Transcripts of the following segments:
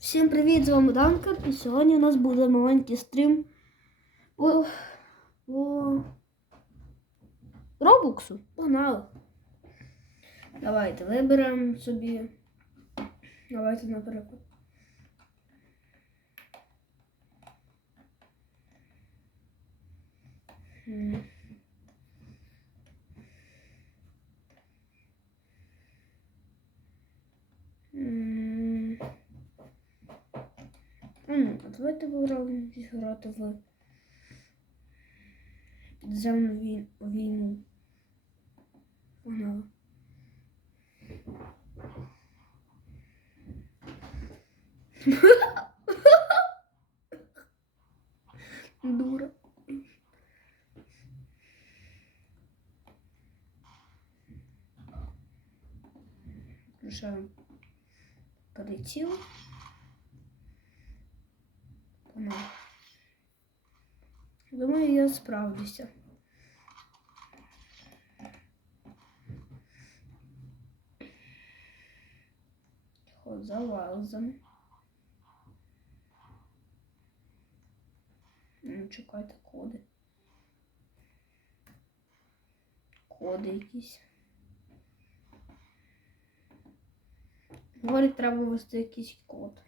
Всім привіт, з вами Данка. І сьогодні у нас буде маленький стрім по, по Робуксу. Погнали. Давайте виберемо собі. Давайте наприклад. М. М. М, А давайте попробуємо зіграти в підземну вій- війну. Погнали. Дура. Включаем приціл. Думаю, я справлюся. Ход залазом. Ну, чекайте коди. Коди якісь. Говорить, треба ввести якийсь код.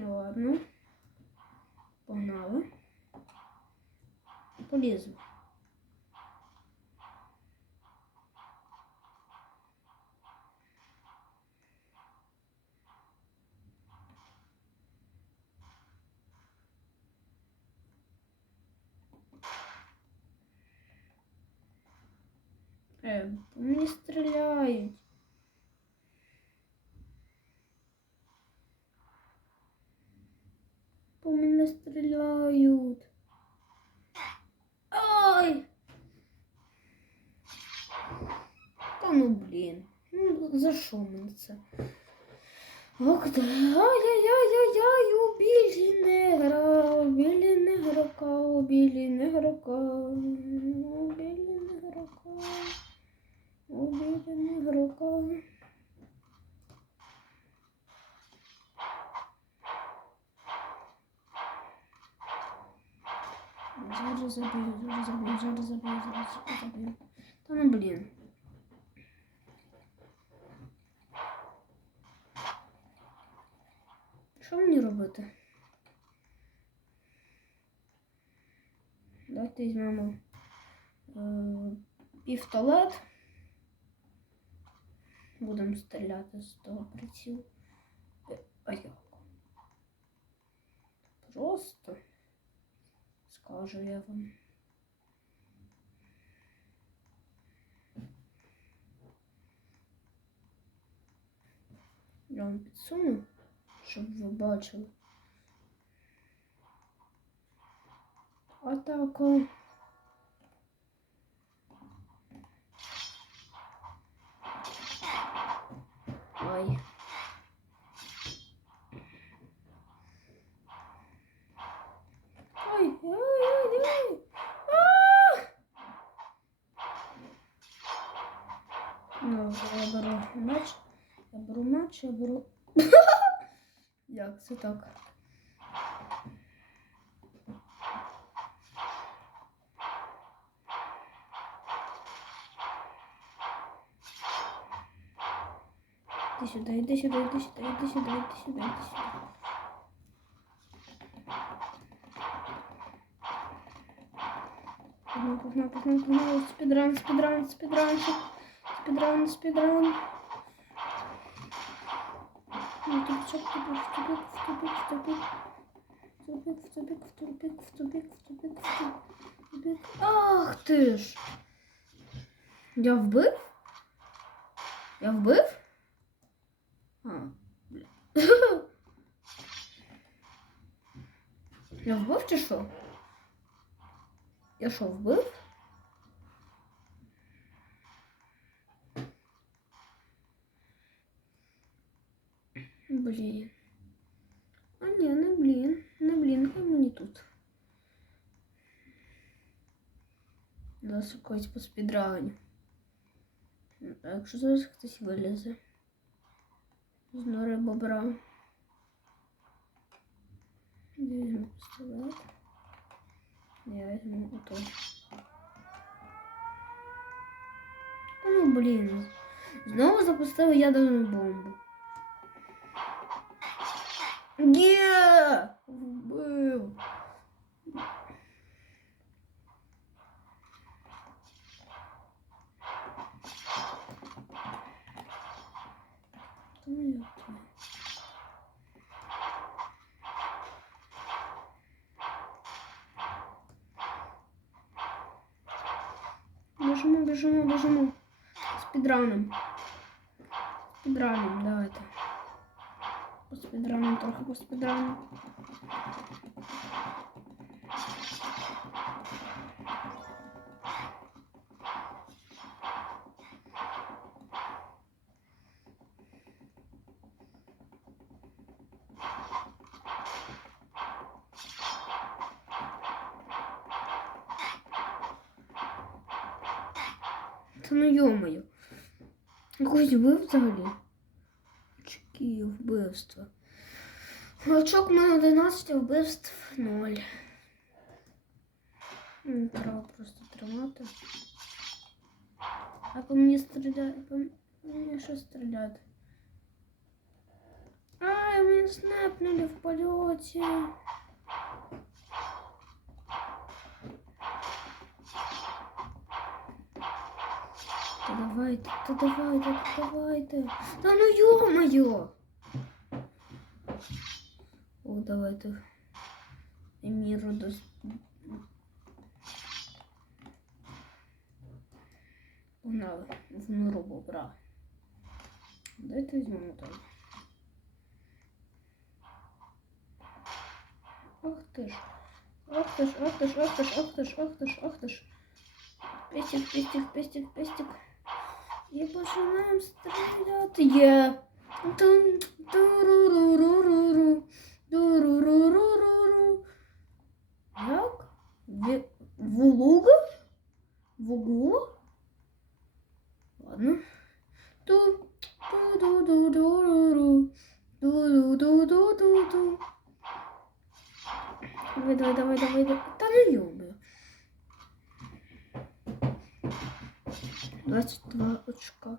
Ну ладно. Погнали. Полізу. Е, по мені стріляють. Що мені це? Ох, да. Ай-яй-яй-яй-яй, убили негра, убили негрока, убили негрока, убили негрока, убили негрока. Зараз заб'ю, зараз заб'ю, зараз заб'ю, зараз заб'ю. Та ну блін. Що мені робити? Давайте візьмемо е, пістолет. Будемо стріляти з того прицілу. Е, А? Просто скажу я вам. Я вам підсуну, щоб ви бачили. Ай. Ой, ой, ой, ой. А! Ну, я беру меч. Я беру меч, я беру. Як це так? Іди сюди, іди сюди, іди сюди, іди сюди, іди сюди, іди сюди. Погнал, погнал, погнал, погнал. Спидран, спидран, спидран. Спидран, спидран. тупик, в тупик, в тупик, в тупик. В тупик, в тупик, в тупик, в тупик, в тупик, в тупик. Ах ти ж. Я вбив? Я вбив? А, бля. Я вбив чи що? Я що, вбив? Блин, А ні, не ну блін. Не ну блін, хай не тут. Зараз когось типа спідраганю. Так що зараз сегодня вилізе. З нори бобра. Візьму пістолет. Я возьму это. Ну блин, снова запустила ядерну бомбу. Є! Вбив! Та ну як це? Біжимо, біжимо, біжимо. Спідраном. Спідраном, давайте. По спідраном, трохи по спідраном. Та ну йомою. Якось вбив взагалі. Очки вбивства. Очок в мене 11 вбивств 0. М, Треба просто тримати. А по мені стріляють. По мені що стріляти? Ай, мене снепнули в польоті. Та давайте, та давайте, та давайте. Та ну ё-моё! О, давайте. Еміру до... Погнали в нору бобра. Дайте візьмемо так. Ах ти ж. Ах ти ж, ах ти ж, ах ти ж, ах ти ж, ах ти ж, ах ти ж. Пестик, пестик, пестик, пестик. І починаємо стріляти. Є. Тун, туруруруруру. Як? Ві- Вулуга? Вугула? Ладно. Ту, ту-ду-ду-ду-ру-ру, ту-ду-ду-ду-ду-ду. Давай, давай, давай, давай, давай. Та ну ёбаю. 22 очка.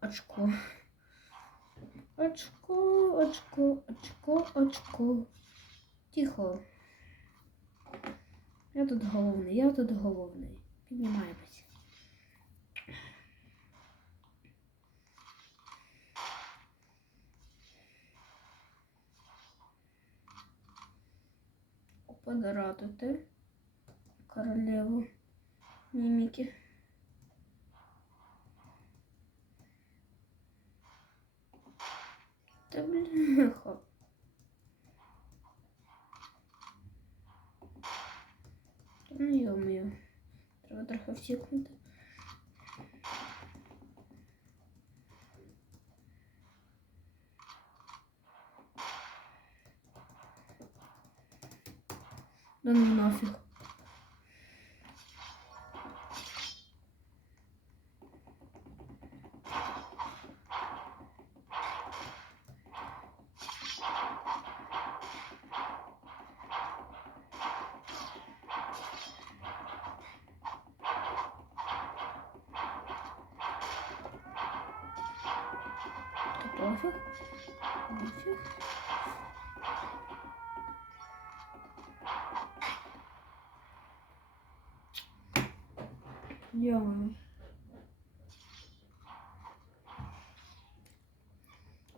Очко. Очко, очко, очко, очко. Тихо. Я тут головний, я тут головний. Піднімаємось. Подратити королеву міміки. Та бляха. Ну йо-моє. Треба трохи втікнути. Да ну нафиг. Пофиг. Пофиг. Ё-моё.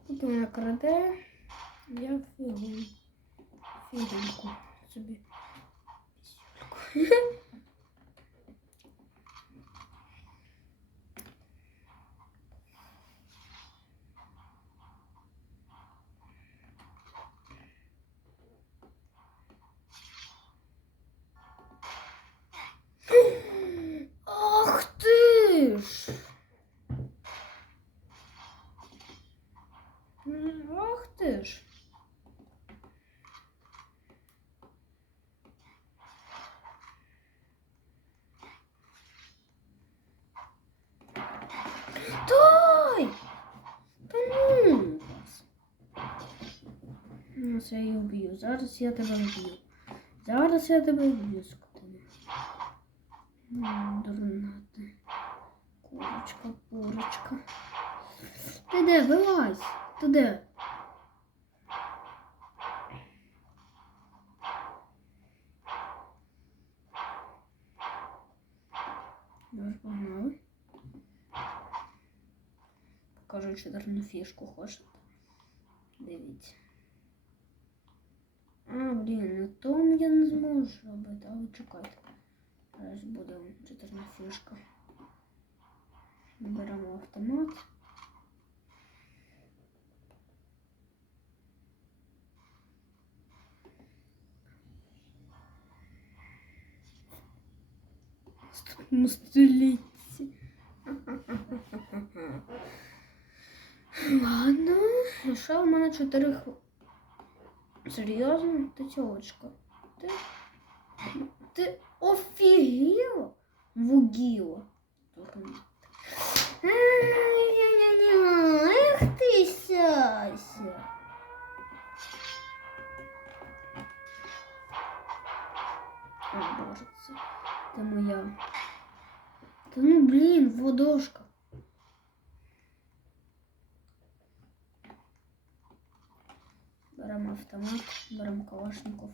Тут мене краде, я Зараз я її вб'ю. Зараз я тебе вб'ю. Зараз я тебе вб'ю, скотина. Дурна ти. Курочка, курочка. Ти де, вилазь? Ти де? Давай погнали. Покажу чотирну фішку хочете. Дивіться. А, блін, на тому я не зможу робити, але чекайте. Зараз буде чотирна фішка. Беремо автомат. Наступному столітті. Ладно, і ще у мене чотири хв... Серйозно? Ти тьолочка? Ти... Ти офігіла? Вугіла. Дурна. Ай-яй-яй-яй, Ех ти сяся. О, боже, це, це моя. Та ну блін, водошка. Беремо автомат, беремо калашников.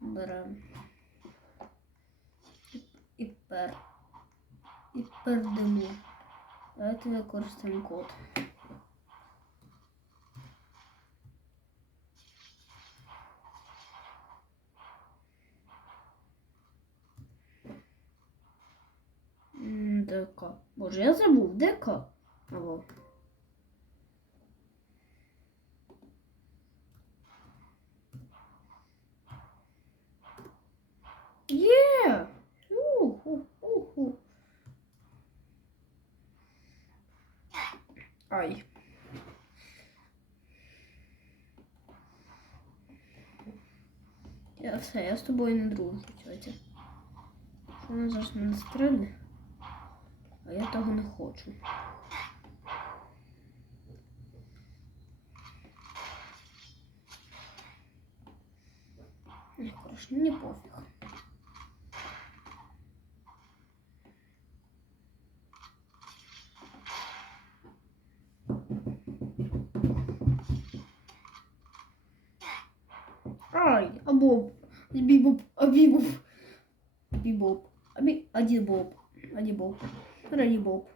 Беремо. І, і пер. І пердемо. Давайте використаємо код. М, ДК. Боже, я забув. ДК. Або. Є! Уху-уху. Ай. Я все, я з тобою не тьотя. Що вона зараз мене стрельне? А я того не хочу. Ні, коротше, мені пофіг. Ай, а Боб, Бибоп, а а Би, один Боб, один Боб, ради Боб.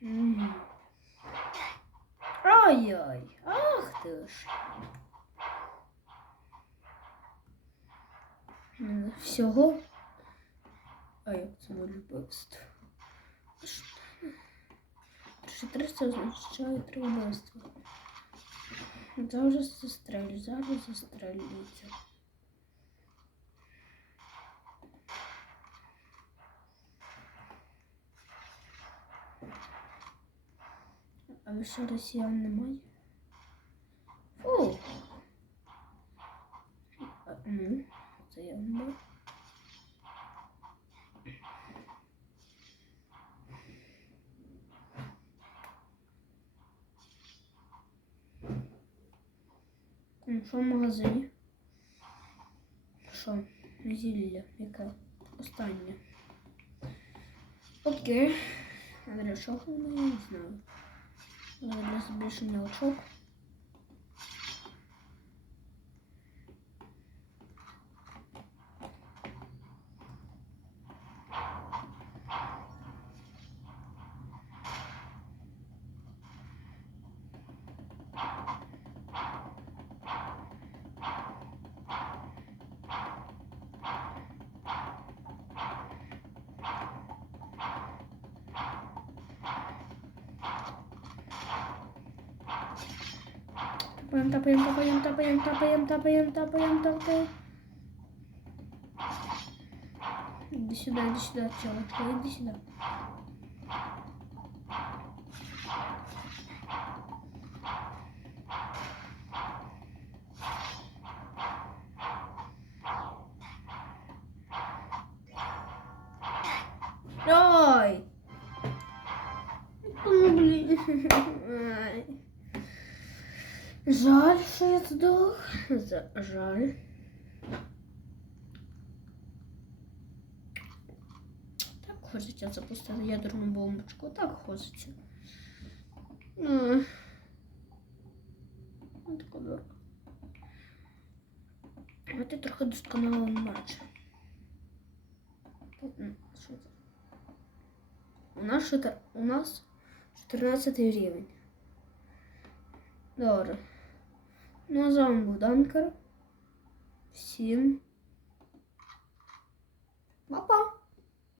М. Ай-яй, ах ти ж. Всього. А як це може вбивство? Що 300 означає три вбивства. Зараз застрелю, зараз застрелюється. А ви що росіян немає? Фу. А, Ну, це я не бачу. М, Що в магазині? Що? Зілля, яке? Останнє. Окей. А для чого воно, я не знаю. Але Для збільшення очок. Tapayım tapayım tapayım tapayım tapayım tapayım tapayım tapayım. Dışına dışına atacağım. Atlayın dışına. Oy. Bunu Жаль, що я здох. Жаль. Так хочеться запустити ядерну бомбочку. Так хочеться. Ну, ну, така дорога. Давайте трохи досконалий матч. Тут, м, що це? У нас, у нас 14 рівень. Добре. Ну а з вами був Данкер. Всім па-па!